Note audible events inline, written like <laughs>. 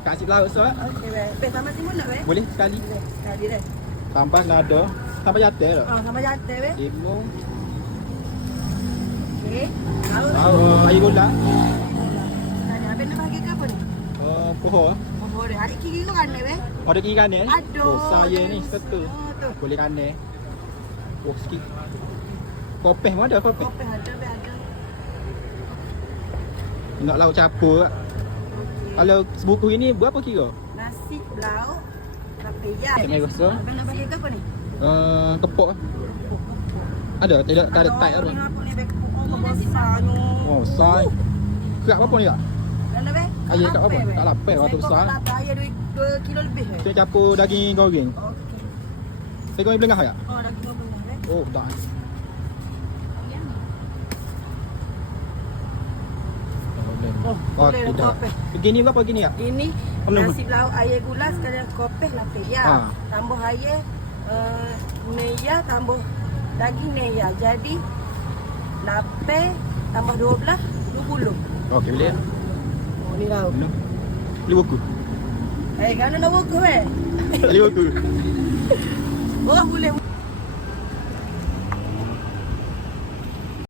Kasih lauk Ustaz. Okey, baik. Baik, sama timun nak, baik? Boleh sekali. Baik, sekali dah. Tambah lada. Tambah jatuh tak? Ah, sama jantan, baik? Limau. Okey. Lauk. Lauk air gula. Tanya, abang nak bagi ke apa ni? Oh, pohon. Oh, boleh. Adik kiri kau kan, baik? Oh, ada kiri kanan. Aduh. Oh, saya ni satu. Oh. Boleh kanan. Oh, sikit. Kopeh pun ada kopeh. Kopi ada, baik ada. Nak lauk campur. tak? Kalau sebuku ini berapa kira? Nasi lauk. Tak main rasa. Abang nak bagi ke apa ni? Uh, kepok. Ada? Tidak tak ada tight apa? ni apa ni? Oh, besarnya. Oh, sai. Kerak berapa ni tak? Lah? Ayah kat apa? Tak lapar, waktu Saya besar. kau lapar, ayah dua, dua kilo lebih? Saya campur daging goreng. Okey. Saya goreng belengah tak? Oh, dah kilo belah, baik? Oh, tak. Oh, Oh, boleh tidak. kopeh. Begini berapa gini tak? Ini Apa nasi lauk air gula sekalian kopeh lapia. Ha. Tambah air uh, neya tambah daging neya. Jadi lape tambah 12 20. Okey, boleh. Oh ni lauk. Belum. Beli buku. Eh, kan nak buku eh? Beli buku. Oh, boleh. <laughs>